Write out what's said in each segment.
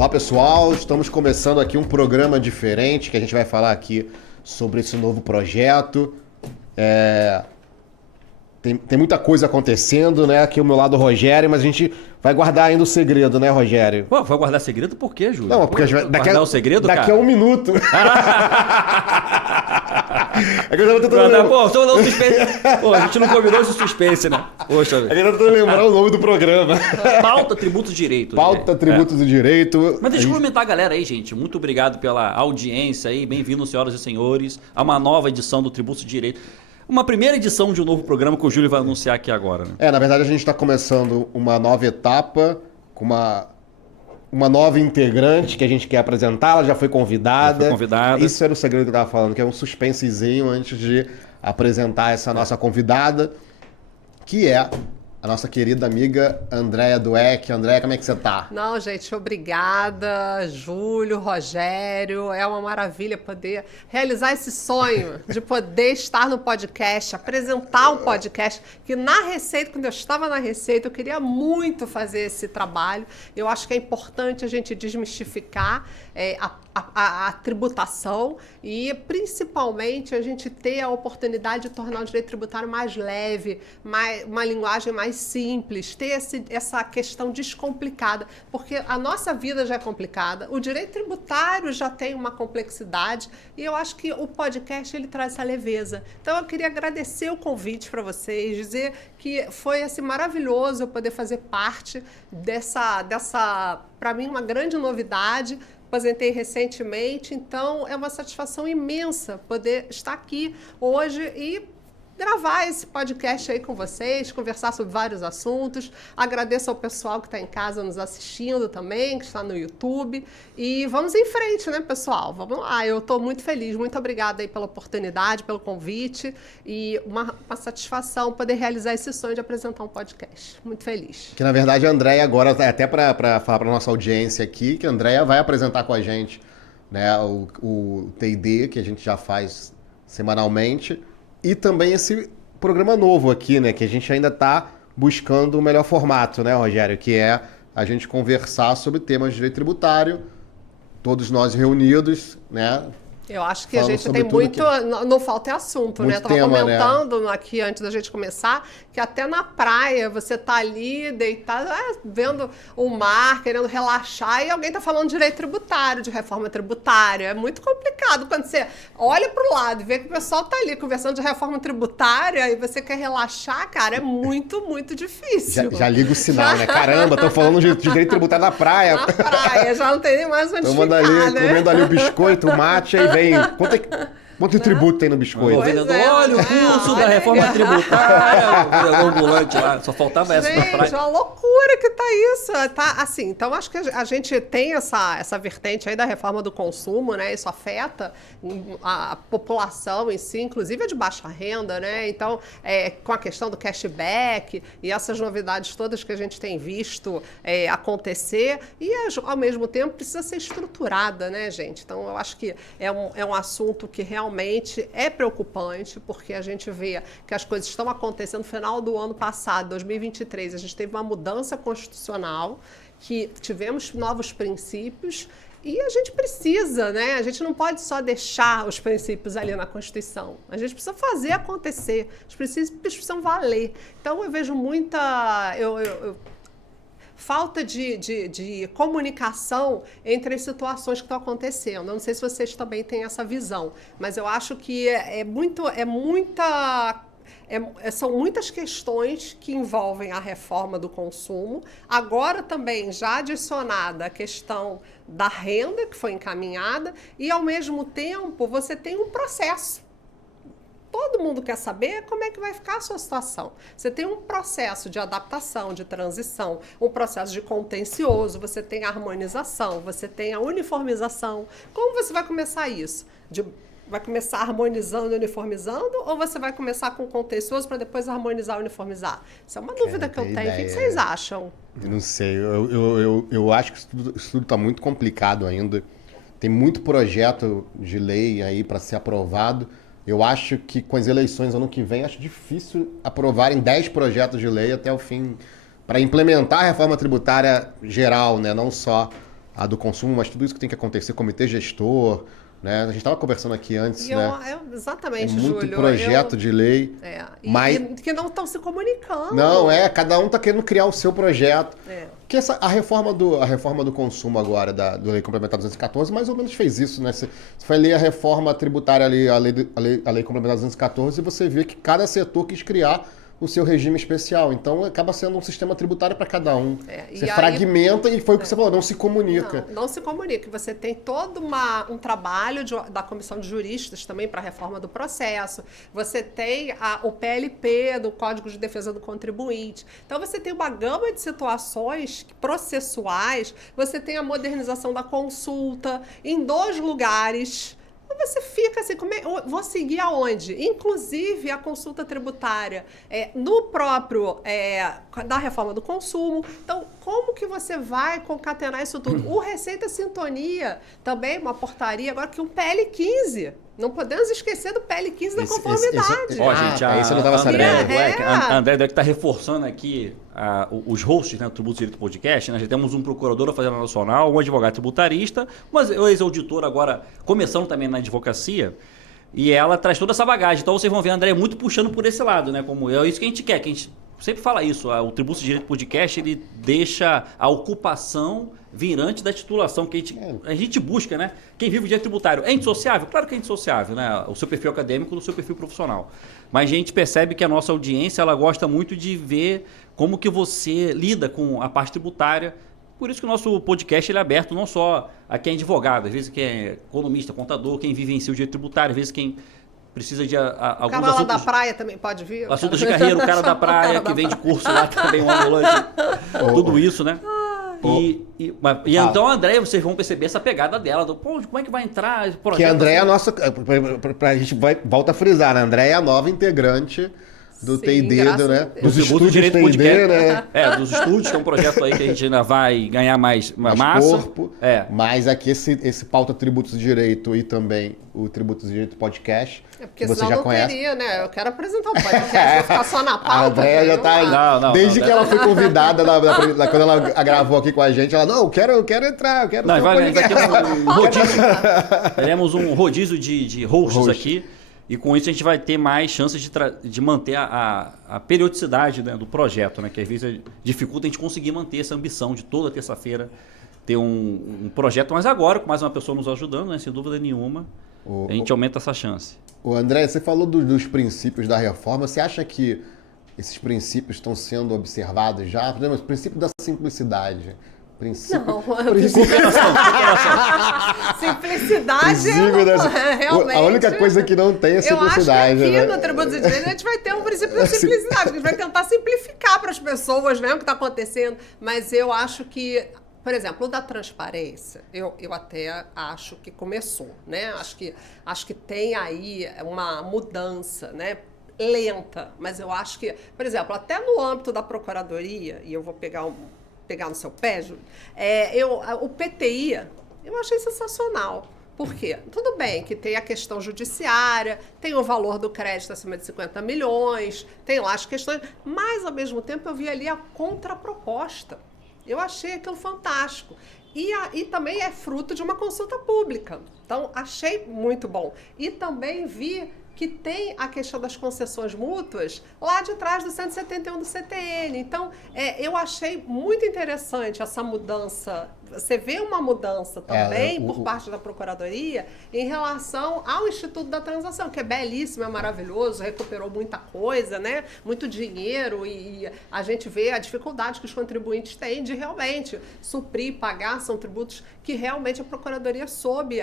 Olá pessoal, estamos começando aqui um programa diferente que a gente vai falar aqui sobre esse novo projeto. Tem muita coisa acontecendo, né? Aqui ao meu lado o Rogério, mas a gente vai guardar ainda o segredo, né, Rogério? Pô, vai guardar segredo por quê, Júlio? Não, porque guardar o segredo, daqui cara? a um minuto. É que eu já tô tentando Pô, suspense. Pô, a gente não combinou esse suspense, né? Poxa, É que eu já tô tentando lembrar o nome do programa. Pauta, tributos, direito. Pauta, tributos e direito. Mas deixa eu cumprimentar a galera aí, gente. Muito obrigado pela audiência aí. Bem-vindos, senhoras e senhores, a uma nova edição do Tributos e Direito. Uma primeira edição de um novo programa que o Júlio vai anunciar aqui agora, né? Na verdade a gente está começando uma nova etapa com uma nova integrante que a gente quer apresentar. Ela já foi convidada. Isso era o segredo que eu estava falando, que é um suspensezinho antes de apresentar essa nossa convidada, que é a nossa querida amiga Andréia Dweck. Andréia, como é que você tá? Não, gente, obrigada, Júlio, Rogério. É uma maravilha poder realizar esse sonho de poder estar no podcast, apresentar um podcast, que na Receita, quando eu estava na Receita, eu queria muito fazer esse trabalho. Eu acho que é importante a gente desmistificar a tributação e, principalmente, a gente ter a oportunidade de tornar o direito tributário mais leve, uma linguagem mais simples, ter essa questão descomplicada, porque a nossa vida já é complicada, o direito tributário já tem uma complexidade e eu acho que o podcast ele traz essa leveza. Então eu queria agradecer o convite para vocês, dizer que foi assim, maravilhoso eu poder fazer parte dessa para mim, uma grande novidade. Aposentei recentemente, então é uma satisfação imensa poder estar aqui hoje e gravar esse podcast aí com vocês, conversar sobre vários assuntos. Agradeço ao pessoal que está em casa nos assistindo também, que está no YouTube. E vamos em frente, né, pessoal? Vamos lá, eu estou muito feliz. Muito obrigada aí pela oportunidade, pelo convite. E uma satisfação poder realizar esse sonho de apresentar um podcast. Muito feliz. Que, na verdade, a Andréia agora, até para falar para a nossa audiência aqui, que a Andréia vai apresentar com a gente, né, o TID, que a gente já faz semanalmente. E também esse programa novo aqui, né? Que a gente ainda está buscando o melhor formato, né, Rogério? Que é a gente conversar sobre temas de direito tributário, todos nós reunidos, né? Eu acho que a gente tem muito... Não falta assunto, né? Estava comentando aqui antes da gente começar que até na praia você tá ali deitado, vendo o mar, querendo relaxar e alguém tá falando de direito tributário, de reforma tributária. É muito complicado quando você olha para o lado e vê que o pessoal tá ali conversando de reforma tributária e você quer relaxar, cara, é muito, muito difícil. Já liga o sinal, né? Caramba, estão falando de direito tributário na praia. Na praia, já não tem nem mais onde ficar, né? Comendo ali o biscoito, o mate, aí vem... Quanto de tributo tem no biscoito? Olha o curso da reforma tributária, o ambulante lá, só faltava essa na praia. Gente, uma loucura que tá isso. Tá, assim, então acho que a gente tem essa vertente aí da reforma do consumo, né? Isso afeta a população em si, inclusive a de baixa renda, né? Então, com a questão do cashback e essas novidades todas que a gente tem visto acontecer e, ao mesmo tempo, precisa ser estruturada, né, gente? Então, eu acho que é um assunto que realmente é preocupante, porque a gente vê que as coisas estão acontecendo no final do ano passado, 2023, a gente teve uma mudança constitucional, que tivemos novos princípios e a gente precisa, né? A gente não pode só deixar os princípios ali na Constituição. A gente precisa fazer acontecer. Os princípios precisam valer. Então, eu vejo muita... falta de comunicação entre as situações que estão acontecendo. Eu não sei se vocês também têm essa visão, mas eu acho que são muitas questões que envolvem a reforma do consumo. Agora também já adicionada a questão da renda, que foi encaminhada, e ao mesmo tempo você tem um processo. Todo mundo quer saber como é que vai ficar a sua situação. Você tem um processo de adaptação, de transição, um processo de contencioso, você tem a harmonização, você tem a uniformização. Como você vai começar isso? Vai começar harmonizando e uniformizando ou você vai começar com contencioso para depois harmonizar e uniformizar? Isso é uma dúvida que eu tenho. O que vocês acham? Eu não sei. Eu acho que isso tudo está muito complicado ainda. Tem muito projeto de lei aí para ser aprovado. Eu acho que com as eleições ano que vem, acho difícil aprovarem 10 projetos de lei até o fim, para implementar a reforma tributária geral, né? Não só a do consumo, mas tudo isso que tem que acontecer, comitê gestor, né? A gente estava conversando aqui antes, né? Exatamente, muito Júlio. projeto de lei. Mas... que não estão se comunicando. Não, cada um está querendo criar o seu projeto. Porque a reforma do consumo agora, do Lei Complementar 214, mais ou menos fez isso, né? Você vai ler a reforma tributária ali, a lei Complementar 214, e você vê que cada setor quis criar o seu regime especial. Então, acaba sendo um sistema tributário para cada um. Você fragmenta e foi o que você falou, não se comunica. Não se comunica. Você tem todo um trabalho da Comissão de Juristas também para a reforma do processo. Você tem o PLP, do Código de Defesa do Contribuinte. Então, você tem uma gama de situações processuais. Você tem a modernização da consulta em 2 lugares. Você fica assim, vou seguir aonde? Inclusive a consulta tributária no próprio da reforma do consumo. Então, como que você vai concatenar isso tudo? O Receita Sintonia, também uma portaria, agora que um PL 15. Não podemos esquecer do PL 15 da conformidade. Ó, gente, isso eu não estava sabendo. A André deve estar reforçando aqui os hosts, né, do Tributo Direito Podcast. Nós já temos um procurador da Fazenda Nacional, um advogado tributarista, mas o ex-auditor agora começando também na advocacia. E ela traz toda essa bagagem. Então vocês vão ver a André muito puxando por esse lado, né? Como é isso que a gente quer, que a gente sempre fala isso. O Tributo Direito Podcast, ele deixa a ocupação virante da titulação que a gente busca, né? Quem vive o direito tributário é indissociável? Claro que é indissociável, né? O seu perfil acadêmico do seu perfil profissional. Mas a gente percebe que a nossa audiência, ela gosta muito de ver como que você lida com a parte tributária. Por isso que o nosso podcast ele é aberto não só a quem é advogado, às vezes quem é economista, contador, quem vivencia o direito tributário, às vezes quem precisa de alguns o cara lá da praia também pode vir. Assuntos de carreira, o cara da praia que vende curso lá também, um ambulante. Tudo isso, né? Então, a Andréia, vocês vão perceber essa pegada dela. Como é que vai entrar? Que a Andréia é a nossa... A gente volta a frisar, né? A Andréia é a nova integrante do TID, né? Dos estúdios TID, né? Dos estúdios, que é um projeto aí que a gente ainda vai ganhar mais massa. Corpo. Mas aqui esse pauta Tributos de Direito e também o Tributos de Direito Podcast, porque você senão já não conhece. Teria, né? Eu quero apresentar um podcast, vou ficar só na pauta. A Andréia já tá... Desde que ela foi convidada, quando ela gravou aqui com a gente, ela, eu quero entrar, eu quero... Não, vai ter um rodízio. Teremos um rodízio de hosts aqui. E com isso a gente vai ter mais chances de manter a periodicidade, né, do projeto, né? Que às vezes dificulta a gente conseguir manter essa ambição de toda terça-feira ter um projeto. Mas agora, com mais uma pessoa nos ajudando, né, sem dúvida nenhuma, a gente aumenta essa chance. André, você falou dos princípios da reforma. Você acha que esses princípios estão sendo observados já? Por exemplo, o princípio da simplicidade. Simplicidade realmente. A única coisa que não tem é simplicidade. Eu acho que aqui né? no Tributo de Direito a gente vai ter um princípio da simplicidade. A gente vai tentar simplificar para as pessoas, né, o que está acontecendo. Mas eu acho que, por exemplo, o da transparência, eu até acho que começou, né? Acho que tem aí uma mudança, né? Lenta, mas eu acho que, por exemplo, até no âmbito da Procuradoria, e eu vou pegar no seu pé, Júlio, o PTI, eu achei sensacional. Por quê? Tudo bem que tem a questão judiciária, tem o valor do crédito acima de 50 milhões, tem lá as questões, mas, ao mesmo tempo, eu vi ali a contraproposta. Eu achei aquilo fantástico. E também é fruto de uma consulta pública. Então, achei muito bom. E também vi que tem a questão das concessões mútuas lá de trás do 171 do CTN. Então, eu achei muito interessante essa mudança. Você vê uma mudança também por parte da Procuradoria em relação ao Instituto da Transação, que é belíssimo, é maravilhoso, recuperou muita coisa, né? Muito dinheiro, e a gente vê a dificuldade que os contribuintes têm de realmente suprir e pagar. São tributos que realmente a Procuradoria soube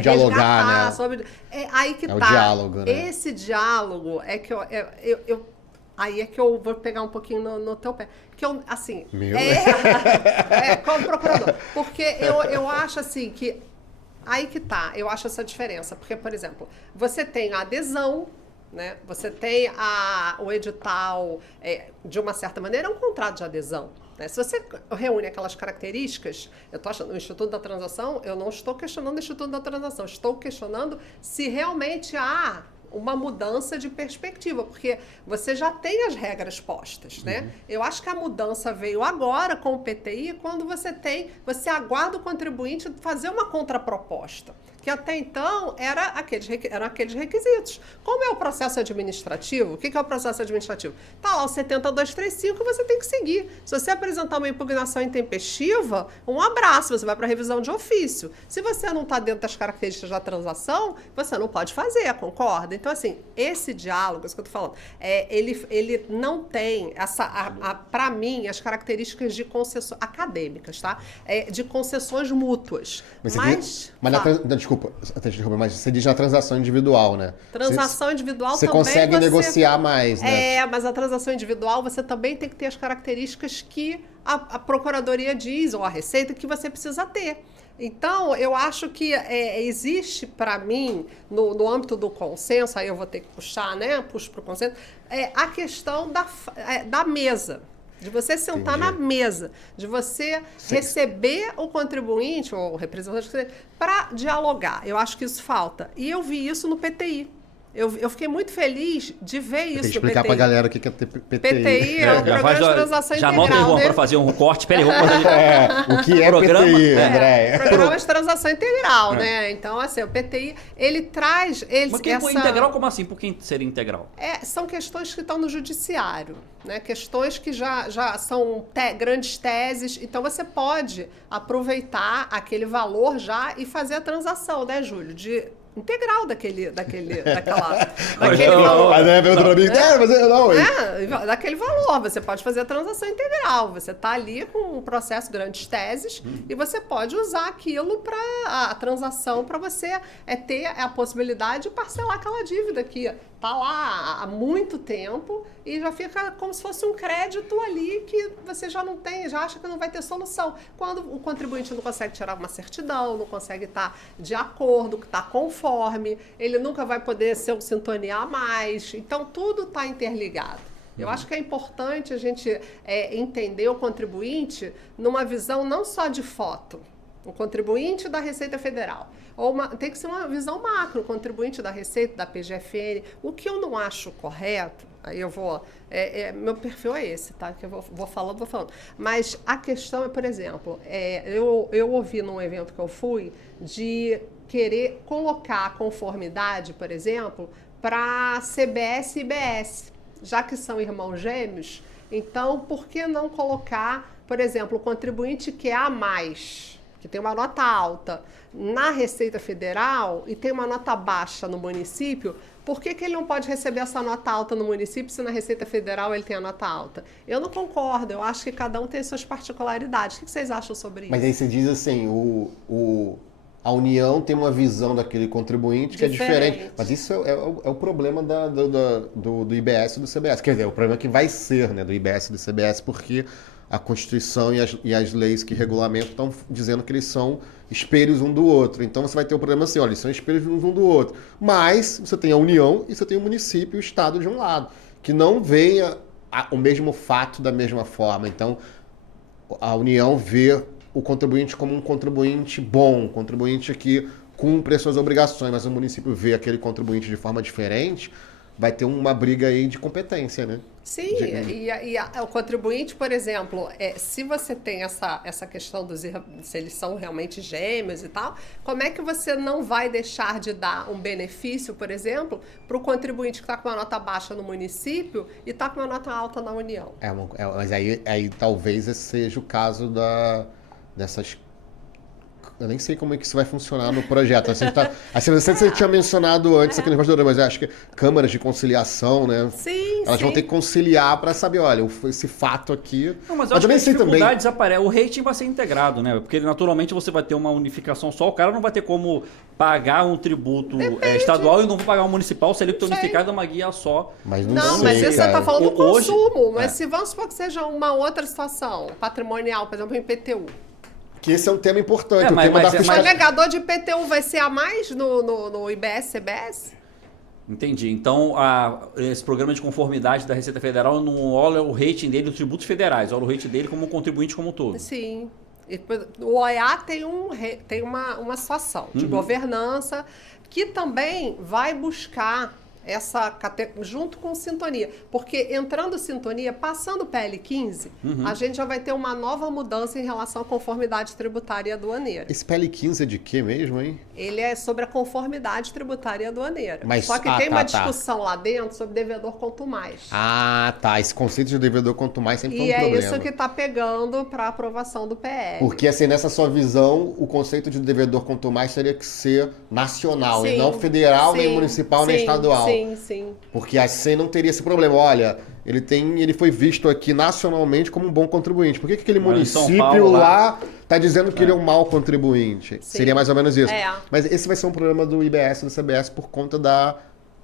dialogar, né? Aí que tá. O diálogo, né? Esse diálogo é que aí é que eu vou pegar um pouquinho no teu pé. Que eu, assim... como procurador. Porque eu acho, assim, que... Aí que tá. Eu acho essa diferença. Porque, por exemplo, você tem a adesão, né? Você tem o edital, de uma certa maneira, é um contrato de adesão. Né? Se você reúne aquelas características, eu estou achando, no Instituto da Transação, eu não estou questionando o Instituto da Transação, estou questionando se realmente há uma mudança de perspectiva, porque você já tem as regras postas, né? Eu acho que a mudança veio agora com o PTI, quando você aguarda o contribuinte fazer uma contraproposta, que até então eram aqueles requisitos. Como é o processo administrativo? O que é o processo administrativo? Está lá o 70235 que você tem que seguir. Se você apresentar uma impugnação intempestiva, um abraço, você vai para a revisão de ofício. Se você não está dentro das características da transação, você não pode fazer, concorda? Então, assim, esse diálogo, isso que eu estou falando, ele não tem, para mim, as características de concessões acadêmicas, tá? De concessões mútuas. Desculpa, mas você diz na transação individual, né? Transação individual você também consegue negociar mais, né? Mas a transação individual você também tem que ter as características que a Procuradoria diz, ou a Receita, que você precisa ter. Então, eu acho que existe, para mim, no âmbito do consenso, aí eu vou ter que puxar, né? Puxo para o consenso, a questão da mesa. De você sentar na mesa, de você receber o contribuinte ou o representante para dialogar. Eu acho que isso falta. E eu vi isso no PTI. Eu fiquei muito feliz de ver isso no PTI. Tem que explicar para a galera o que é PTI. PTI é o Programa de Transação já Integral. Já anota aí, né? para fazer um corte. Espera aí, o que é programa, PTI, André? Programa de Transação Integral, né? Então, assim, o PTI, ele traz... Mas que integral, como assim? Por que seria integral? São questões que estão no judiciário, né? Questões que já são grandes teses. Então, você pode aproveitar aquele valor já e fazer a transação, né, Júlio? Integral daquele valor. André veio outro amigo. Daquele valor. Você pode fazer a transação integral. Você está ali com um processo grandes teses e você pode usar aquilo para a transação para você ter a possibilidade de parcelar aquela dívida que está lá há muito tempo e já fica como se fosse um crédito ali que você já não tem, já acha que não vai ter solução. Quando o contribuinte não consegue tirar uma certidão, não consegue estar de acordo, que está conforme, ele nunca vai poder se sintonizar mais. Então, tudo está interligado. Eu acho que é importante a gente entender o contribuinte numa visão não só de foto, o contribuinte da Receita Federal. Tem que ser uma visão macro, o contribuinte da Receita, da PGFN. O que eu não acho correto, aí eu vou... meu perfil é esse, tá? Que eu vou falando. Mas a questão é, por exemplo, eu ouvi num evento que eu fui de querer colocar a conformidade, por exemplo, para CBS e IBS, já que são irmãos gêmeos. Então, por que não colocar, por exemplo, o contribuinte que é a mais, que tem uma nota alta na Receita Federal e tem uma nota baixa no município, por que ele não pode receber essa nota alta no município se na Receita Federal ele tem a nota alta? Eu não concordo, eu acho que cada um tem suas particularidades. O que vocês acham sobre isso? Mas aí você diz assim, a União tem uma visão daquele contribuinte que é diferente. Mas isso é o problema do IBS e do CBS. Quer dizer, o problema que vai ser, né, do IBS e do CBS, porque a Constituição e as leis que regulamentam estão dizendo que eles são espelhos um do outro. Então você vai ter o problema assim, olha, eles são espelhos um do outro. Mas você tem a União e você tem o município e o Estado de um lado, que não veem o mesmo fato da mesma forma. Então a União vê o contribuinte como um contribuinte bom, um contribuinte que cumpre as suas obrigações, mas o município vê aquele contribuinte de forma diferente, vai ter uma briga aí de competência, né? Sim, o contribuinte, por exemplo, se você tem essa questão se eles são realmente gêmeos e tal, como é que você não vai deixar de dar um benefício, por exemplo, para o contribuinte que está com uma nota baixa no município e está com uma nota alta na União? Mas aí talvez esse seja o caso dessas... Eu nem sei como é que isso vai funcionar no projeto. Você tinha mencionado antes aqui no bastidor, mas eu acho que câmaras de conciliação, né? Sim, elas vão ter que conciliar para saber, olha, esse fato aqui... Não, mas eu acho que a dificuldade desaparece. O rating vai ser integrado, né? Porque naturalmente você vai ter uma unificação só. O cara não vai ter como pagar um tributo estadual e não vai pagar um municipal. Se ele é unificado, é uma guia só. Mas mas isso você está falando do consumo. Mas se vamos supor que seja uma outra situação, patrimonial, por exemplo, em IPTU. Que esse é um tema importante, o tema da fiscalização. O negador de IPTU vai ser a mais no IBS, CBS? Entendi. Então, esse programa de conformidade da Receita Federal não olha o rating dele dos tributos federais, olha o rating dele como um contribuinte como um todo. Sim. O OEA tem uma situação de governança que também vai buscar junto com sintonia. Porque entrando sintonia, passando o PL 15, a gente já vai ter uma nova mudança em relação à conformidade tributária e aduaneira. Esse PL 15 é de quê mesmo, hein? Ele é sobre a conformidade tributária e aduaneira. Mas- Só que tem uma discussão lá dentro sobre devedor quanto mais. Ah, tá. Esse conceito de devedor quanto mais sempre foi E um é problema. isso que está pegando para aprovação do PL. Porque, assim, nessa sua visão, o conceito de devedor quanto mais teria que ser nacional, e Sim, não federal, nem sim, municipal, nem sim, estadual. Sim. Porque assim não teria esse problema. Olha, ele foi visto aqui nacionalmente como um bom contribuinte. Por que aquele Mas em São município Paulo, lá está dizendo que ele é um mau contribuinte? Sim. Seria mais ou menos isso. É. Mas esse vai ser um problema do IBS e do CBS por conta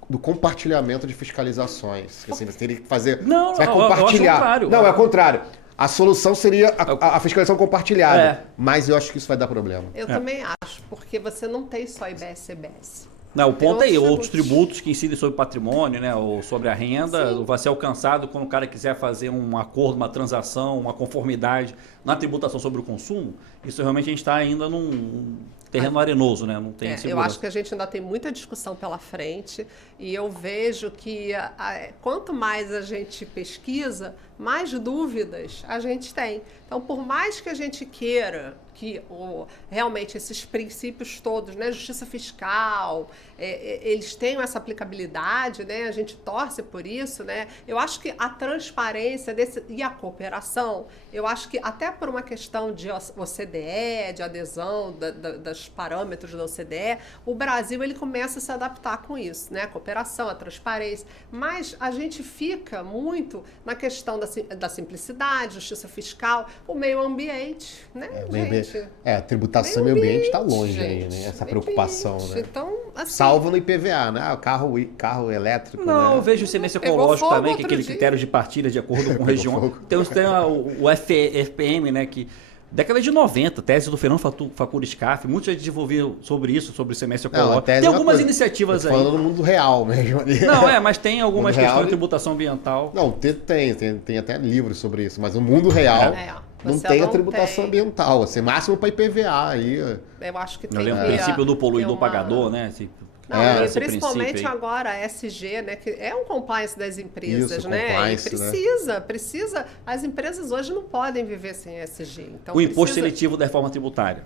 do compartilhamento de fiscalizações. Assim, você teria que fazer. Não, você vai eu acho o compartilhar. contrário. Não, é o contrário. A solução seria a fiscalização compartilhada. É. Mas eu acho que isso vai dar problema. Eu também acho, porque você não tem só IBS e CBS. Não, o ponto é outros outros tributos que incidem sobre patrimônio, né, ou sobre a renda, Sim. vai ser alcançado quando o cara quiser fazer um acordo, uma transação, uma conformidade na tributação sobre o consumo. Isso realmente a gente está ainda num terreno arenoso, né? Não tem Eu segurança. acho que a gente ainda tem muita discussão pela frente e eu vejo que quanto mais a gente pesquisa, mais dúvidas a gente tem. Então, por mais que a gente queira que realmente esses princípios todos, né, justiça fiscal, eles tenham essa aplicabilidade, né, a gente torce por isso, né, eu acho que a transparência e a cooperação, eu acho que até por uma questão de OCDE, de adesão dos parâmetros da OCDE, o Brasil ele começa a se adaptar com isso, né, a cooperação, a transparência, mas a gente fica muito na questão da simplicidade, justiça fiscal, o meio ambiente, né, gente? A tributação e meio ambiente está longe aí, né? Essa preocupação, né? Então, assim, Salvo no IPVA, né? O carro elétrico. Não, né? eu vejo excelência Pegou ecológica fogo também, que é outro aquele dia. critério de partilha de acordo com Pegou região. fogo. Tem o FPM, né, que década de 90, tese do Fernando Facuri Scaff, muitos já desenvolveram sobre isso, sobre o semestre Não, a ecológico. tese Tem é uma algumas coisa. iniciativas Tô aí. falando no mundo real mesmo. Não, mas tem algumas Mundo real, questões de ele- tributação ambiental. Não, tem até livros sobre isso, mas no mundo real não você tem a não tributação tem. ambiental, assim, máximo para IPVA aí. Eu acho que Eu tem lembro o que princípio do poluidor ter uma- pagador, né? Não, e esse principalmente princípio aí. agora a SG, né, que é um compliance das empresas, Isso, né? compliance, E precisa. As empresas hoje não podem viver sem SG. Então O imposto precisa- seletivo da reforma tributária.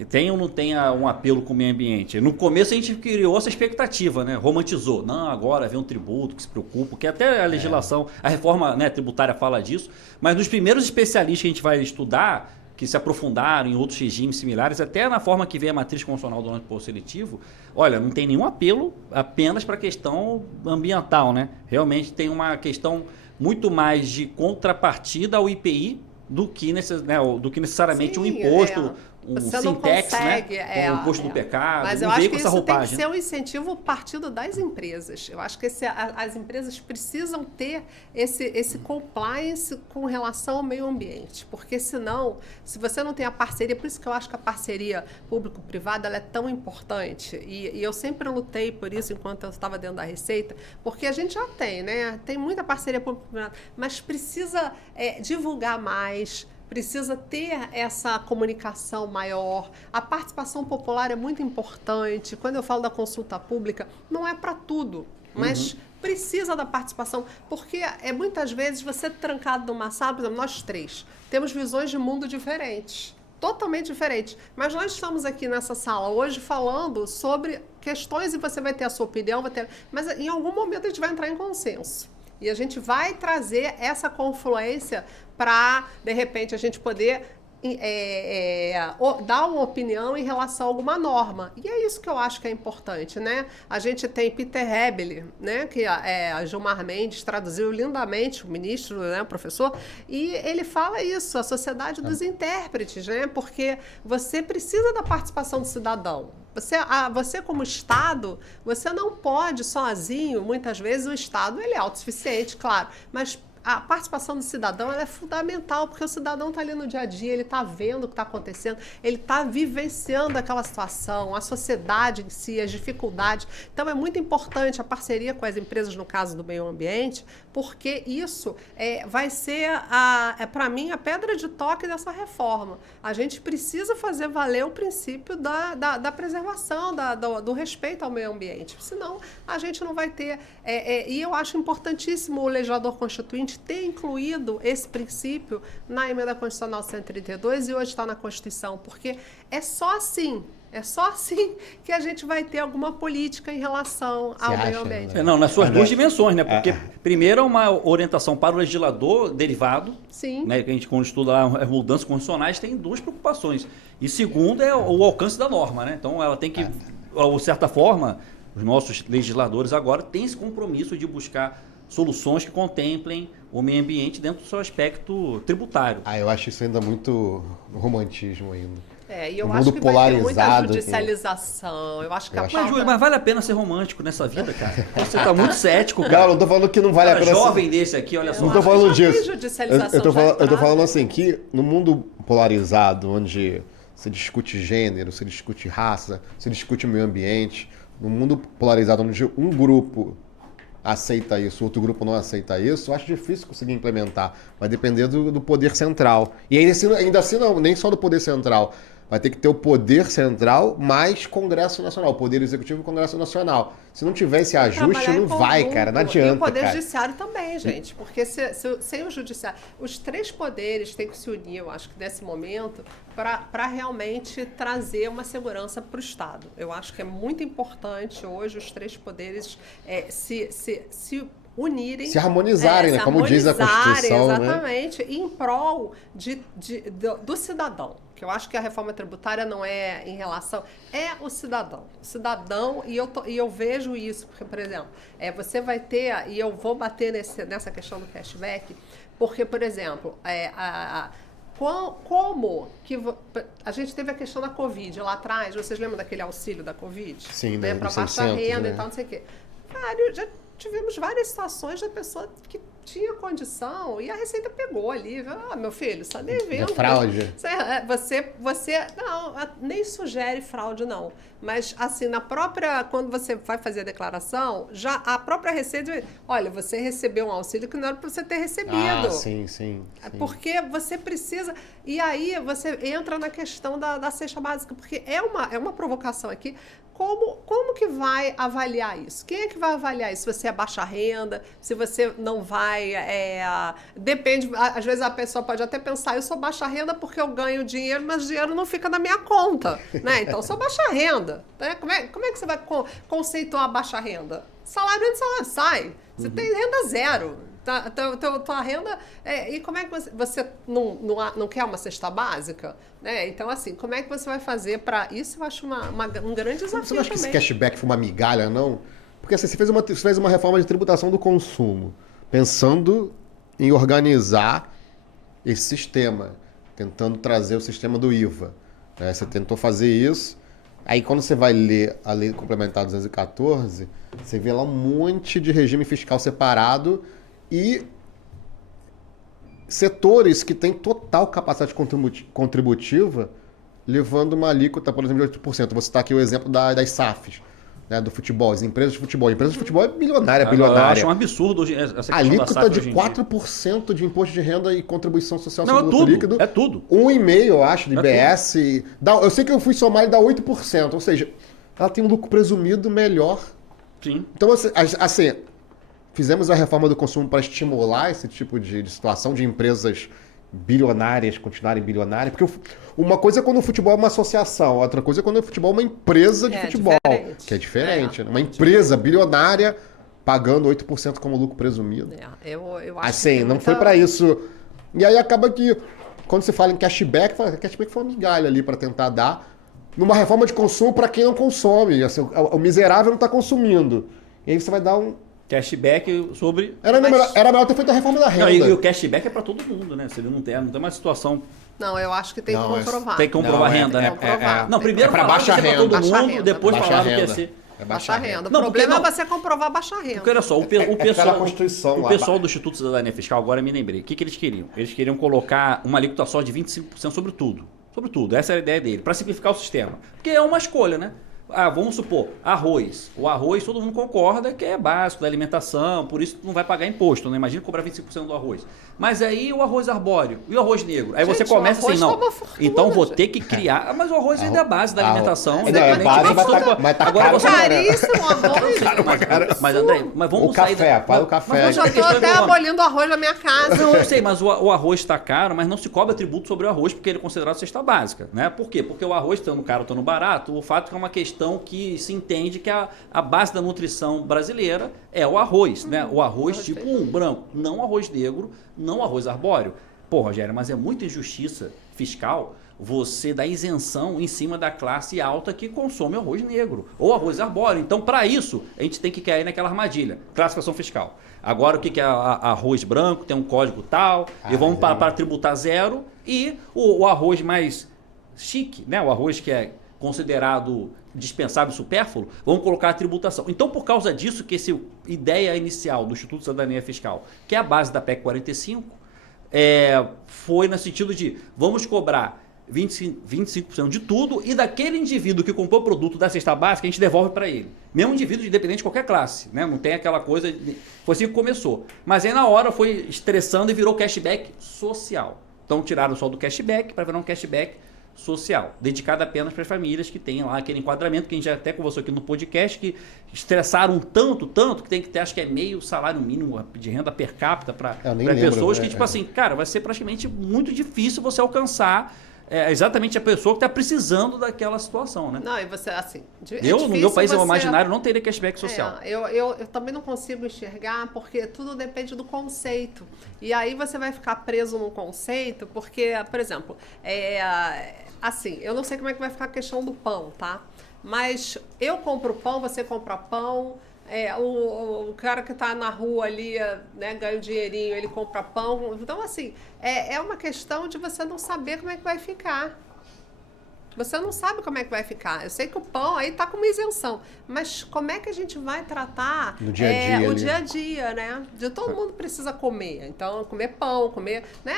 E tem ou não tem um apelo com o meio ambiente? No começo a gente criou essa expectativa, né? Romantizou. Não, agora vem um tributo que se preocupa, que até a legislação, a reforma, né, tributária fala disso, mas nos primeiros especialistas que a gente vai estudar, que se aprofundaram em outros regimes similares, até na forma que vem a matriz constitucional do imposto seletivo, olha, não tem nenhum apelo apenas para a questão ambiental, né? Realmente tem uma questão muito mais de contrapartida ao IPI do que necessariamente um Sim, imposto, um Você não Sintex, consegue, né? Como o imposto do pecado. Mas não eu acho veio que com essa isso tem que roupagem. ser um incentivo partido das empresas. Eu acho que as empresas precisam ter esse compliance com relação ao meio ambiente. Porque senão, se você não tem a parceria, por isso que eu acho que a parceria público-privada ela é tão importante. E eu sempre lutei por isso enquanto eu estava dentro da Receita, porque a gente já tem, né? Tem muita parceria público-privada, mas precisa divulgar mais, precisa ter essa comunicação maior. A participação popular é muito importante. Quando eu falo da consulta pública, não é para tudo, mas precisa da participação, porque muitas vezes você trancado numa sala, por exemplo, nós três, temos visões de mundo diferentes. Totalmente diferentes. Mas nós estamos aqui nessa sala hoje falando sobre questões e você vai ter a sua opinião, mas em algum momento a gente vai entrar em consenso. E a gente vai trazer essa confluência para, de repente, a gente poder dar uma opinião em relação a alguma norma. E é isso que eu acho que é importante, né? A gente tem Peter Hebele, né? Que a Gilmar Mendes traduziu lindamente, o ministro, né? O professor, e ele fala isso, a sociedade dos intérpretes, né? Porque você precisa da participação do cidadão. Você como Estado, você não pode sozinho, muitas vezes o Estado ele é autossuficiente, claro, mas a participação do cidadão ela é fundamental, porque o cidadão está ali no dia a dia, ele está vendo o que está acontecendo, ele está vivenciando aquela situação, a sociedade em si, as dificuldades. Então é muito importante a parceria com as empresas, no caso do meio ambiente, porque isso vai ser, para mim, a pedra de toque dessa reforma. A gente precisa fazer valer o princípio da preservação, do respeito ao meio ambiente, senão a gente não vai ter... e eu acho importantíssimo o legislador constituinte ter incluído esse princípio na emenda constitucional 132 e hoje está na Constituição, porque é só assim que a gente vai ter alguma política em relação ao meio ambiente. Não, nas suas duas dimensões, né? Porque primeiro é uma orientação para o legislador derivado, Sim. né? Que a gente, quando estuda lá as mudanças constitucionais, tem duas preocupações. E segundo é o alcance da norma, né? Então ela tem que, de certa forma, os nossos legisladores agora têm esse compromisso de buscar soluções que contemplem o meio ambiente dentro do seu aspecto tributário. Eu acho isso ainda muito romantismo ainda. E eu Um acho mundo que vai ter muita polarizado, judicialização. Eu acho que Mas, Júlio, mas vale a pena ser romântico nessa vida, cara? Você tá muito cético, cara. Não tô falando que não vale a pena jovem desse aqui, olha só. Não tô falando já tem disso. judicialização Eu tô falando assim, que no mundo polarizado, onde se discute gênero, se discute raça, se discute meio ambiente, no mundo polarizado onde um grupo aceita isso, outro grupo não aceita isso, eu acho difícil conseguir implementar. Vai depender do poder central. E ainda assim não, nem só do poder central. Vai ter que ter o poder central mais Congresso Nacional, Poder Executivo e Congresso Nacional. Se não tiver esse ajuste, não vai, cara, não adianta. E o Poder cara. Judiciário também, gente, porque sem o Judiciário, os três poderes têm que se unir, eu acho que nesse momento, para realmente trazer uma segurança para o Estado. Eu acho que é muito importante hoje os três poderes se unirem. Se harmonizarem, né? Como diz a Constituição. Exatamente, em prol do cidadão. Que eu acho que a reforma tributária não é em relação... É o cidadão. O cidadão, e eu vejo isso, porque, por exemplo, você vai ter, e eu vou bater nessa questão do cashback, porque, por exemplo, como que a gente teve a questão da Covid lá atrás, vocês lembram daquele auxílio da Covid? Sim, né? Para baixa renda e tal, não sei o quê. Já tivemos várias situações da pessoa que tinha condição e a Receita pegou ali. Meu filho, você está devendo. É fraude. Você não, nem sugere fraude, não. Mas, assim, quando você vai fazer a declaração, já a própria Receita, olha, você recebeu um auxílio que não era para você ter recebido. Sim. Porque você precisa... E aí você entra na questão da cesta básica, porque é uma provocação aqui. Como que vai avaliar isso? Quem é que vai avaliar isso? Se você é baixa renda, se você não vai... depende, às vezes a pessoa pode até pensar, eu sou baixa renda porque eu ganho dinheiro, mas o dinheiro não fica na minha conta, né? Então, eu sou baixa renda. Né? Como é que você vai conceituar a baixa renda? Salário entra, salário sai. Você tem renda zero. Tua renda... e como é que você não quer uma cesta básica? Né? Então, assim, como é que você vai fazer para... Isso eu acho um grande desafio. Você não acha também. que esse cashback foi uma migalha, não? Porque assim, você fez uma reforma de tributação do consumo, pensando em organizar esse sistema, tentando trazer o sistema do IVA. Né? Você tentou fazer isso, aí quando você vai ler a Lei Complementar 214, você vê lá um monte de regime fiscal separado e setores que têm total capacidade contributiva, levando uma alíquota, por exemplo, de 8%. Vou citar aqui o exemplo das SAFs, né, do futebol, as empresas de futebol. A empresa de futebol é bilionária. Eu acho um absurdo essa questão alíquota de hoje em 4% de imposto de renda e contribuição social Não, sobre o lucro líquido. É tudo. 1,5%, eu acho, de IBS. Eu sei que eu fui somar e dá 8%. Ou seja, ela tem um lucro presumido melhor. Sim. Então, assim, fizemos a reforma do consumo para estimular esse tipo de situação de empresas bilionárias continuarem bilionárias. Porque uma coisa é quando o futebol é uma associação, outra coisa é quando o futebol é uma empresa de futebol. Diferente. Que é diferente. Uma empresa bilionária pagando 8% como lucro presumido. Eu acho assim, que não foi para isso. E aí acaba que, quando você fala em cashback foi uma migalha ali para tentar dar numa reforma de consumo para quem não consome. Assim, o miserável não está consumindo. E aí você vai dar um cashback sobre... Era melhor ter feito a reforma da renda. Não, e o cashback é para todo mundo, né? Se ele não tem uma situação... Não, eu acho que tem que comprovar. Tem que comprovar a renda, né? Comprovar. Não, primeiro para baixa renda. Para todo mundo, renda, depois baixa falaram renda. que ia ser... É Baixa renda. O Não, problema porque é você comprovar baixa renda. Porque olha só, o pela pessoal, Constituição o lá. pessoal do Instituto de Cidadania Fiscal, agora me lembrei, o que eles queriam? Eles queriam colocar uma alíquota só de 25% sobre tudo. Sobre tudo, essa era a ideia dele, para simplificar o sistema. Porque é uma escolha, né? Vamos supor, arroz. O arroz todo mundo concorda que é básico da alimentação, por isso não vai pagar imposto, né? Imagina cobrar 25% do arroz. Mas aí o arroz arbóreo e o arroz negro. Aí você começa assim, não. Então vou ter que criar. Mas o arroz ainda é a base da alimentação. Agora você caríssimo arroz. Mas André, mas vamos sair. O café. Eu já estou até abolindo arroz na minha casa. Não, eu sei, mas o arroz está caro, mas não se cobra tributo sobre o arroz porque ele é considerado cesta básica, né? Por quê? Porque o arroz estando caro, estando barato, o fato é que é uma questão que se entende que a base da nutrição brasileira é o arroz, né? O arroz tipo branco, não o arroz negro, não o arroz arbóreo. Pô, Rogério, mas é muita injustiça fiscal você dar isenção em cima da classe alta que consome arroz negro ou arroz arbóreo. Então, para isso, a gente tem que cair naquela armadilha, classificação fiscal. Agora, o que é arroz branco, tem um código tal, e vamos para tributar zero, e o arroz mais chique, né? O arroz que é considerado dispensável e supérfluo, vamos colocar a tributação. Então, por causa disso, que essa ideia inicial do Instituto de Cidadania Fiscal, que é a base da PEC 45, foi no sentido de vamos cobrar 25% de tudo e daquele indivíduo que comprou o produto da cesta básica, a gente devolve para ele. Mesmo indivíduo independente de qualquer classe, né? Não tem aquela coisa... Foi assim que começou. Mas aí na hora foi estressando e virou cashback social. Então tiraram só do cashback para virar um cashback social, dedicado apenas para as famílias que têm lá aquele enquadramento que a gente já até conversou aqui no podcast, que estressaram tanto, que tem que ter, acho que é meio salário mínimo de renda per capita para pessoas que, tipo assim, cara, vai ser praticamente muito difícil você alcançar exatamente a pessoa que está precisando daquela situação, né? Não, e você, assim... No meu país imaginário não teria cashback social. Eu também não consigo enxergar, porque tudo depende do conceito. E aí você vai ficar preso num conceito, porque, por exemplo, assim, eu não sei como é que vai ficar a questão do pão, tá? Mas eu compro pão, você compra pão... o cara que está na rua ali, né, ganha um dinheirinho, ele compra pão. Então, assim, é uma questão de você não saber como é que vai ficar. Você não sabe como é que vai ficar. Eu sei que o pão aí está com uma isenção, mas como é que a gente vai tratar no dia a dia, o dia a dia, né? Todo mundo precisa comer. Então, comer pão, comer, né,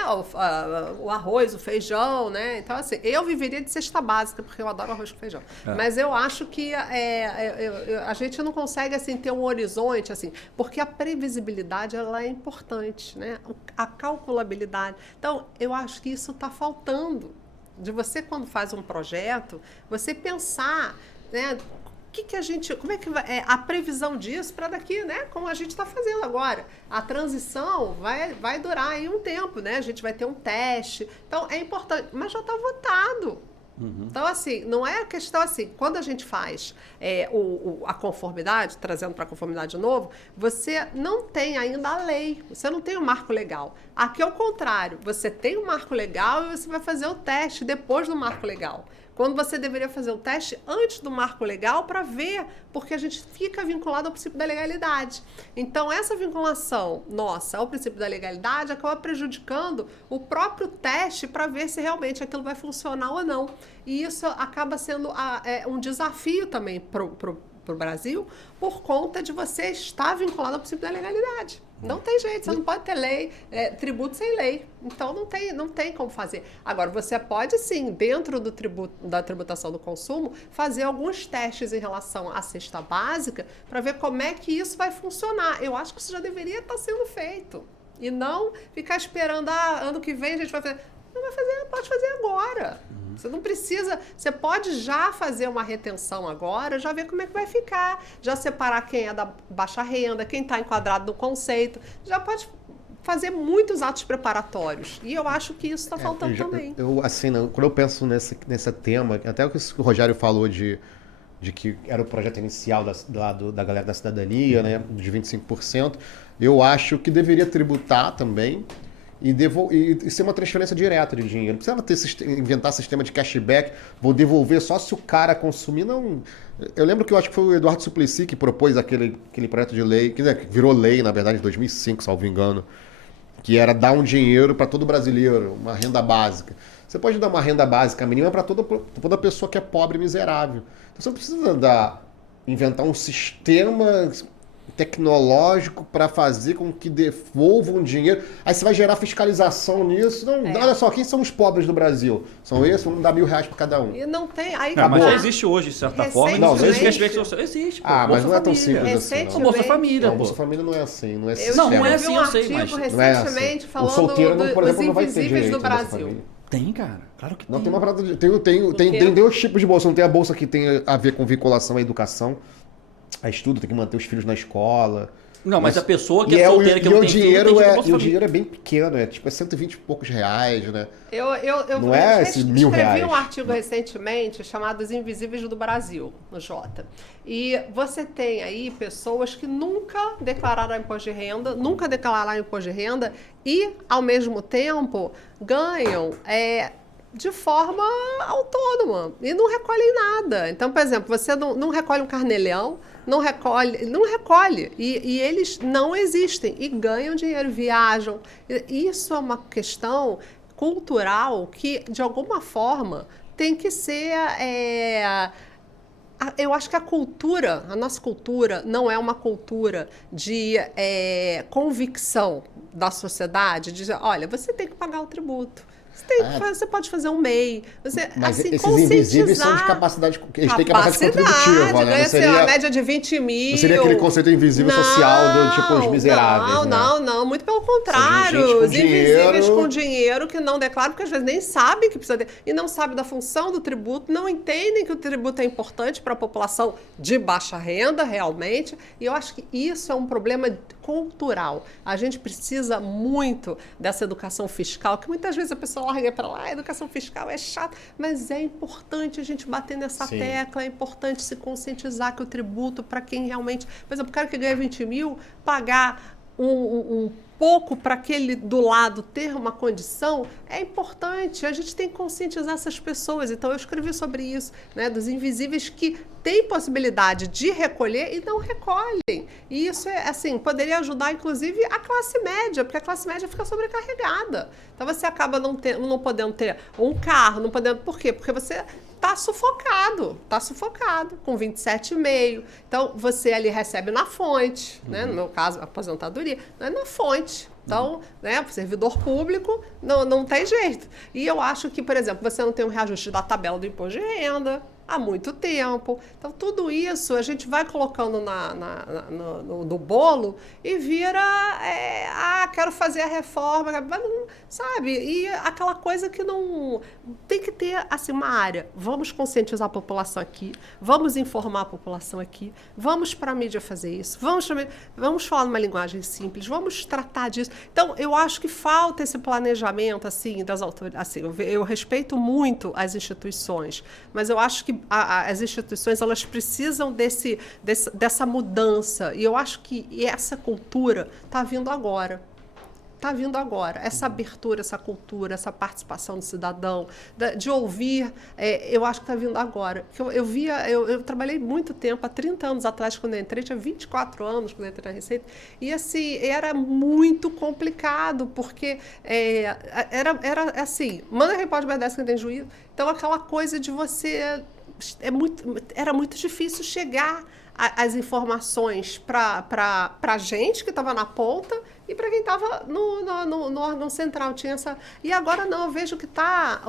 o arroz, o feijão, né? Então, assim, eu viveria de cesta básica, porque eu adoro arroz com feijão. Mas eu acho que a gente não consegue, assim, ter um horizonte, assim, porque a previsibilidade, ela é importante, né? A calculabilidade. Então, eu acho que isso está faltando. De você, quando faz um projeto, você pensar, né, como é que vai, a previsão disso para daqui, né, como a gente está fazendo agora. A transição vai durar aí um tempo, né, a gente vai ter um teste, então é importante, mas já está votado. Então, assim, não é a questão assim, quando a gente faz a conformidade, trazendo para a conformidade de novo, você não tem ainda a lei, você não tem o marco legal. Aqui é o contrário, você tem o marco legal e você vai fazer o teste depois do marco legal. Quando você deveria fazer o teste antes do marco legal para ver, porque a gente fica vinculado ao princípio da legalidade. Então, essa vinculação nossa ao princípio da legalidade acaba prejudicando o próprio teste para ver se realmente aquilo vai funcionar ou não. E isso acaba sendo um desafio também para o Brasil, por conta de você estar vinculado ao princípio da legalidade. Não tem jeito, você não pode ter lei, tributo sem lei. Então não tem como fazer. Agora, você pode sim, dentro da tributação do consumo, fazer alguns testes em relação à cesta básica para ver como é que isso vai funcionar. Eu acho que isso já deveria estar sendo feito. E não ficar esperando, ano que vem a gente vai fazer. Não vai fazer, pode fazer agora. Você não precisa, você pode já fazer uma retenção agora, já ver como é que vai ficar, já separar quem é da baixa renda, quem está enquadrado no conceito, já pode fazer muitos atos preparatórios. E eu acho que isso está faltando também. Quando eu penso nesse tema, até o que o Rogério falou de que era o projeto inicial da galera da cidadania, né, de 25%, eu acho que deveria tributar também, e ser uma transferência direta de dinheiro. Não precisava inventar sistema de cashback, vou devolver só se o cara consumir. Não. Eu lembro que eu acho que foi o Eduardo Suplicy que propôs aquele projeto de lei, que virou lei, na verdade, em 2005, salvo engano, que era dar um dinheiro para todo brasileiro, uma renda básica. Você pode dar uma renda básica mínima para toda pessoa que é pobre e miserável. Então você não precisa dar inventar um sistema tecnológico para fazer com que devolvam dinheiro. Aí você vai gerar fiscalização nisso. Não, olha só, quem são os pobres do Brasil? São esses, vamos dar R$1.000 para cada um. E não tem... Aí, Não, mas já existe hoje, de certa forma. Não, não existe. Existe, pô. Ah, mas Bolsa não é tão Família. simples assim. Recentemente- Não. Bolsa Família, Não, pô. Bolsa Família não é assim, não é Eu sistema. Não é vi assim, um eu sei, artigo mas- Não é assim. recentemente O falando solteiro, não, por dos exemplo, não vai ter invisíveis direito do à Bolsa Brasil. Família. Tem, cara. Claro que tem. Não tem uma parada de... quê? Tem dois tipos de bolsa. Não tem a bolsa que tem a ver com vinculação à educação, a estudo, tem que manter os filhos na escola. Não, mas a pessoa que E é solteira, que não tem filho, tem dinheiro que ir pra é, Bolsa e o Família. dinheiro é bem pequeno, é tipo 120 e poucos reais, né? Eu Não é esses R$1.000. escrevi um artigo recentemente chamado Os Invisíveis do Brasil, no Jota. E você tem aí pessoas que nunca declararam imposto de renda, e, ao mesmo tempo, ganham de forma autônoma e não recolhem nada. Então, por exemplo, você não recolhe um carnelhão, não recolhe. E eles não existem e ganham dinheiro, viajam. Isso é uma questão cultural que, de alguma forma, tem que ser... Eu acho que a nossa cultura não é uma cultura de convicção da sociedade, de dizer, olha, você tem que pagar o tributo. Você pode fazer um MEI. Mas assim, esses invisíveis são de capacidade... Eles têm capacidade contributiva, né? Ganha uma média de 20 mil. Não seria aquele conceito invisível social do tipo os miseráveis, Não. Muito pelo contrário. São gente com Os invisíveis dinheiro. com dinheiro que não declaram, porque às vezes nem sabem que precisa ter. E não sabem da função do tributo, não entendem que o tributo é importante para a população de baixa renda, realmente. E eu acho que isso é um problema cultural. A gente precisa muito dessa educação fiscal, que muitas vezes a pessoa larga para lá, a educação fiscal é chata, mas é importante a gente bater nessa Sim. tecla, é importante se conscientizar que o tributo, para quem realmente... Por exemplo, o cara que ganha 20 mil, pagar um pouco para aquele do lado ter uma condição, é importante. A gente tem que conscientizar essas pessoas. Então, eu escrevi sobre isso, né, dos invisíveis que têm possibilidade de recolher e não recolhem. E isso, poderia ajudar, inclusive, a classe média, porque a classe média fica sobrecarregada. Então, você acaba não podendo ter um carro, não podendo... Por quê? Porque você... Está sufocado, com 27,5. Então, você ali recebe na fonte, né? No meu caso, a aposentadoria, não é na fonte. Então, né, servidor público, não tem jeito. E eu acho que, por exemplo, você não tem um reajuste da tabela do imposto de renda há muito tempo. Então, tudo isso a gente vai colocando no bolo e vira, quero fazer a reforma, sabe? E aquela coisa que não... Tem que ter, assim, uma área. Vamos conscientizar a população aqui, vamos informar a população aqui, vamos para a mídia fazer isso, vamos falar numa linguagem simples, vamos tratar disso. Então, eu acho que falta esse planejamento, assim, das autoridades. Assim, eu respeito muito as instituições, mas eu acho que as instituições, elas precisam dessa mudança. E eu acho que essa cultura está vindo agora. Essa abertura, essa cultura, essa participação do cidadão, de ouvir, eu acho que está vindo agora. Eu trabalhei muito tempo, há 30 anos atrás, quando eu entrei, tinha 24 anos quando eu entrei na Receita, e assim, era muito complicado, porque era assim, manda repórter de verdade que não tem juízo. Então, aquela coisa de você... Era muito difícil chegar as informações para a gente que estava na ponta e para quem estava no órgão central. Tinha essa... E agora não, eu vejo que está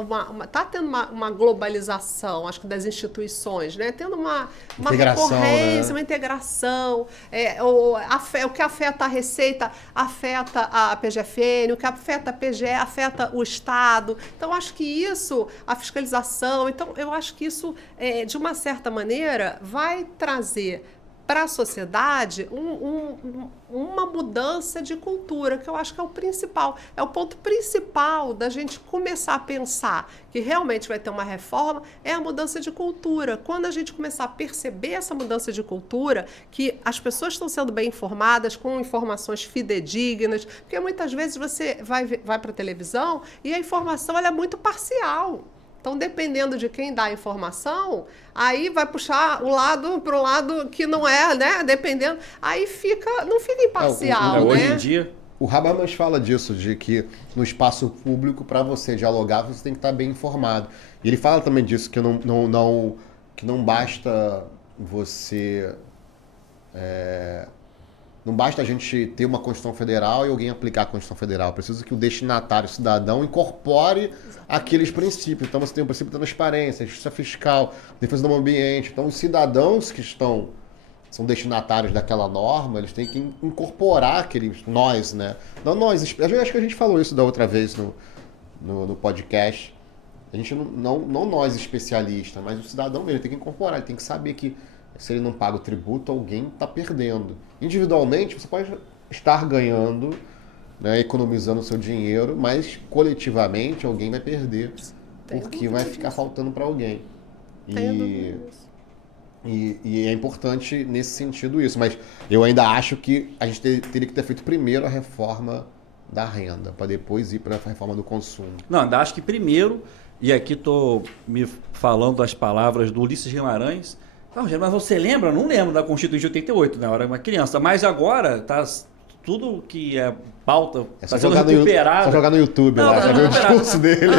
tendo uma globalização, acho que das instituições, né? Tendo uma recorrência, né? Uma integração. O que afeta a Receita afeta a PGFN, o que afeta a PGE afeta o Estado. Então, acho que isso, a fiscalização, então eu acho que isso, de uma certa maneira, vai trazer para a sociedade uma mudança de cultura, que eu acho que é o principal. É o ponto principal da gente começar a pensar que realmente vai ter uma reforma, é a mudança de cultura. Quando a gente começar a perceber essa mudança de cultura, que as pessoas estão sendo bem informadas, com informações fidedignas, porque muitas vezes você vai para a televisão e a informação ela é muito parcial. Então, dependendo de quem dá a informação, aí vai puxar o lado para o lado que não é, né? Dependendo, aí não fica imparcial, né? Hoje em dia... O Habermas fala disso, de que no espaço público, para você dialogar, você tem que estar bem informado. E ele fala também disso, que não basta você... não basta a gente ter uma Constituição Federal e alguém aplicar a Constituição Federal. Precisa que o destinatário, o cidadão, incorpore aqueles princípios. Então você tem o princípio da transparência, justiça fiscal, defesa do meio ambiente. Então os cidadãos que são destinatários daquela norma, eles têm que incorporar aqueles... Nós, né? Não nós. Acho que a gente falou isso da outra vez no podcast. A gente não nós especialistas, mas o cidadão mesmo tem que incorporar. Ele tem que saber que se ele não paga o tributo, alguém está perdendo. Individualmente, você pode estar ganhando, né, economizando o seu dinheiro, mas coletivamente alguém vai perder, porque vai ficar faltando para alguém. E é importante nesse sentido isso. Mas eu ainda acho que a gente teria que ter feito primeiro a reforma da renda, para depois ir para a reforma do consumo. Não, ainda acho que primeiro, e aqui estou me falando as palavras do Ulisses Guimarães. Não, mas você lembra? Eu não lembro da Constituição de 88, né? Eu era uma criança. Mas agora tá tudo que é pauta está sendo recuperado. Só jogar no YouTube lá, já viu o discurso dele.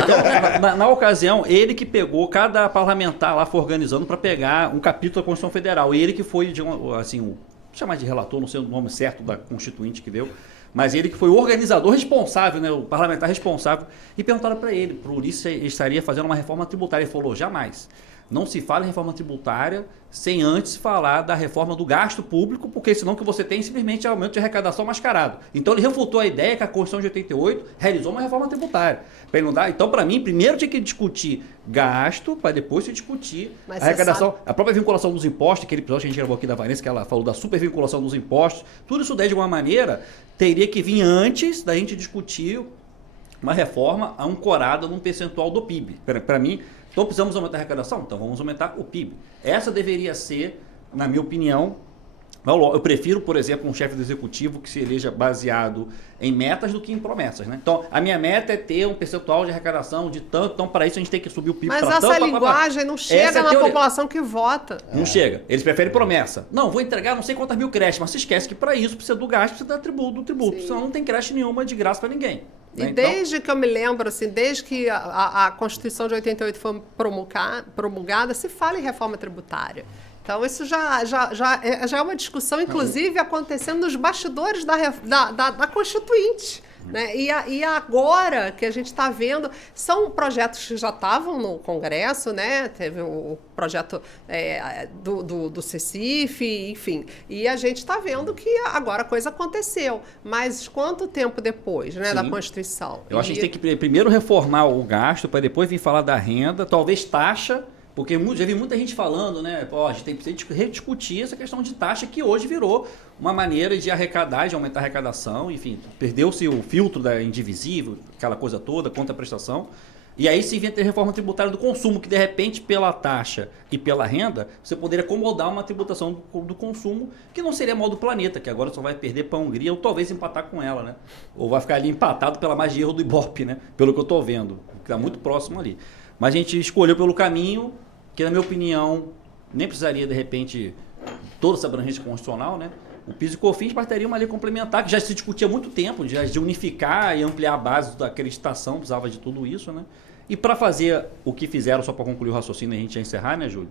Na ocasião, ele que pegou, cada parlamentar lá foi organizando para pegar um capítulo da Constituição Federal. E ele que foi, assim, vou chamar de relator, não sei o nome certo da constituinte que deu, mas ele que foi o organizador responsável, né, o parlamentar responsável, e perguntaram para ele, para o Ulisses, ele estaria fazendo uma reforma tributária. Ele falou, jamais. Não se fala em reforma tributária sem antes falar da reforma do gasto público, porque senão o que você tem simplesmente é aumento de arrecadação mascarado. Então ele refutou a ideia que a Constituição de 88 realizou uma reforma tributária. Então, para mim, primeiro tinha que discutir gasto, para depois se discutir a arrecadação. A própria vinculação dos impostos, aquele episódio que a gente gravou aqui da Vanessa, que ela falou da supervinculação dos impostos, tudo isso daí, de alguma maneira, teria que vir antes da gente discutir uma reforma ancorada num percentual do PIB. Para mim, então precisamos aumentar a arrecadação? Então vamos aumentar o PIB. Essa deveria ser, na minha opinião, eu prefiro, por exemplo, um chefe do executivo que se eleja baseado em metas do que em promessas, né? Então, a minha meta é ter um percentual de arrecadação de tanto, então para isso a gente tem que subir o PIB para tanto. Mas essa linguagem não chega na população que vota. Não chega. Eles preferem promessa. Não, vou entregar não sei quantas mil creches, mas se esquece que para isso precisa do gasto, precisa do tributo. Senão não tem creche nenhuma de graça para ninguém. E desde que eu me lembro, assim, desde que a Constituição de 88 foi promulgada, se fala em reforma tributária. Então, isso já é uma discussão, inclusive, acontecendo nos bastidores da Constituinte. Né? E agora que a gente está vendo, são projetos que já estavam no Congresso, né? Teve o projeto do CECIF, enfim. E a gente está vendo que agora a coisa aconteceu. Mas quanto tempo depois, né, da Constituição? Eu acho que a gente tem que primeiro reformar o gasto, para depois vir falar da renda, talvez taxa. Porque já vi muita gente falando, né? Pô, a gente tem que rediscutir essa questão de taxa, que hoje virou uma maneira de arrecadar, de aumentar a arrecadação. Enfim, perdeu-se o filtro da indivisível, aquela coisa toda, contra a prestação. E aí se inventa a reforma tributária do consumo, que de repente, pela taxa e pela renda, você poderia acomodar uma tributação do consumo, que não seria mal do planeta, que agora só vai perder para a Hungria, ou talvez empatar com ela, né? Ou vai ficar ali empatado pela margem de erro do Ibope, né? Pelo que eu estou vendo, que está muito próximo ali. Mas a gente escolheu pelo caminho que, na minha opinião, nem precisaria, de repente, toda essa abrangência constitucional, né? O PIS e COFINS bateria uma lei complementar, que já se discutia há muito tempo, de unificar e ampliar a base da acreditação, precisava de tudo isso, né? E para fazer o que fizeram, só para concluir o raciocínio e a gente já encerrar, né, Júlio?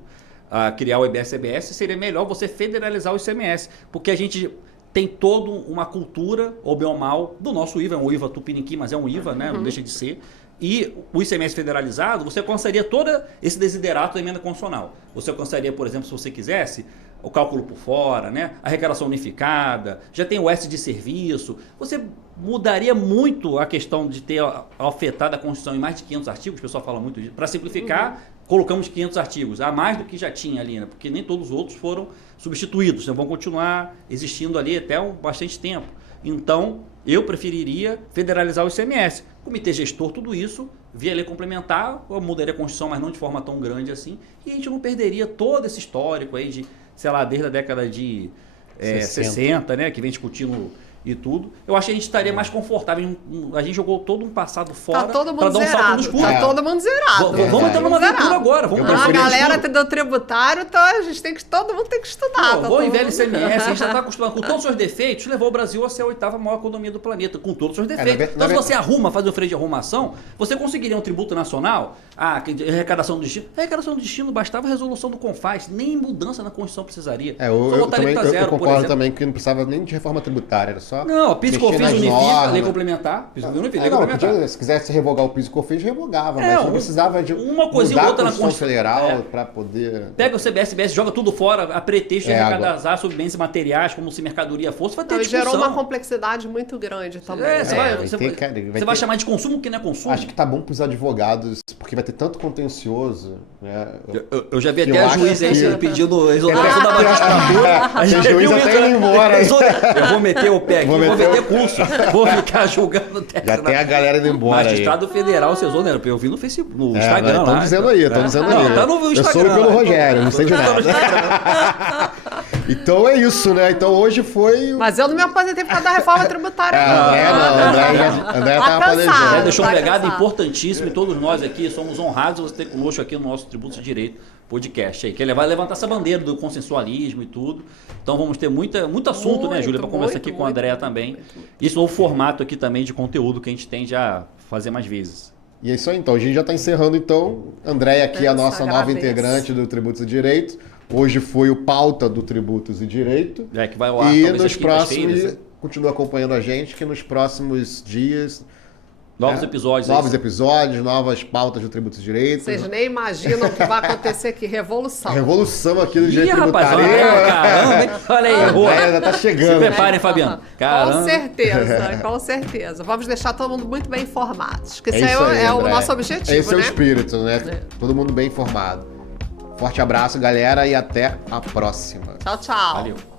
Criar o IBS-CBS, seria melhor você federalizar o ICMS, porque a gente tem toda uma cultura, ou bem ou mal, do nosso IVA, é um IVA tupiniquim, mas é um IVA, né? Não deixa de ser. E o ICMS federalizado, você alcançaria todo esse desiderato da emenda constitucional. Você alcançaria, por exemplo, se você quisesse, o cálculo por fora, né? A arrecadação unificada, já tem o S de serviço. Você mudaria muito a questão de ter afetado a Constituição em mais de 500 artigos, o pessoal fala muito disso. Para simplificar, colocamos 500 artigos, a mais do que já tinha ali, né? Porque nem todos os outros foram substituídos, né? Vão continuar existindo ali até bastante tempo. Então, eu preferiria federalizar o ICMS. Comitê gestor, tudo isso, via lei complementar, eu mudaria a Constituição, mas não de forma tão grande assim, e a gente não perderia todo esse histórico aí de, sei lá, desde a década de 60, né, que vem discutindo e tudo. Eu acho que a gente estaria mais confortável. A gente jogou todo um passado fora para dar um salto no escuro. Tá todo mundo zerado. Vamos entrar numa aventura agora, vamos A transferir galera tudo. do tributário, então todo mundo tem que estudar. Pô, bom e velho ICMS, a gente já está acostumado com todos os seus defeitos, levou o Brasil a ser a 8ª maior economia do planeta, com todos os seus defeitos. Então, se você faz o freio de arrumação, você conseguiria um tributo nacional, arrecadação do destino. A arrecadação do destino bastava a resolução do CONFAS, nem mudança na Constituição precisaria. Eu concordo também que não precisava nem de reforma tributária, era só. Não, PIS e COFINS unifica, lei complementar. Se quisesse revogar o PIS e COFINS, revogava, mas não precisava de uma coisinha ou outra na Constituição Federal para poder. Pega o CBS, joga tudo fora, a pretexto de arrecadar sobre bens materiais, como se mercadoria fosse, vai ter discussão. Gerou uma complexidade muito grande também. Você vai chamar de consumo que não é consumo? Acho que tá bom para os advogados, porque vai ter tanto contencioso. Né? Eu já vi até juiz aí pedindo exoneração da magistratura. Tem juiz até indo embora. Eu vou meter o pé aqui, vou meter curso. Vou ficar julgando o texto. Já tem a galera indo embora. Magistrado federal se exonera. Eu vi no Facebook, no Instagram lá. Estão dizendo aí, estão dizendo aí. Tá no Instagram. Eu soube pelo Rogério, não sei de nada. Então é isso, né? Então hoje foi. Mas eu não me aposentei por causa da reforma tributária. André tava planejando. André deixou um legado importantíssimo e todos nós aqui somos honrados de você ter conosco aqui no nosso Tributos de Direito podcast aí, que ele vai levantar essa bandeira do consensualismo e tudo. Então vamos ter muito assunto, né, Júlia, para conversar aqui com a Andréa também. Isso é o formato aqui também de conteúdo que a gente tende a fazer mais vezes. E é isso aí, então. A gente já está encerrando, então. Andréia aqui, a nossa nova integrante do Tributos e Direito. Hoje foi o pauta do Tributos e Direito. Que vai ao ar, e nos próximos, continua acompanhando a gente, que nos próximos dias... Novos episódios. Novas pautas do Tributos e Direito. Vocês nem imaginam o que vai acontecer aqui. Revolução. Revolução aqui do direito tributário. Caramba, hein? Olha aí, ainda tá chegando. Se preparem, Fabiano. Caramba. Com certeza. Vamos deixar todo mundo muito bem informados. Porque esse aí, é o nosso objetivo, Esse é o espírito, né? Todo mundo bem informado. Forte abraço, galera, e até a próxima. Tchau, tchau. Valeu.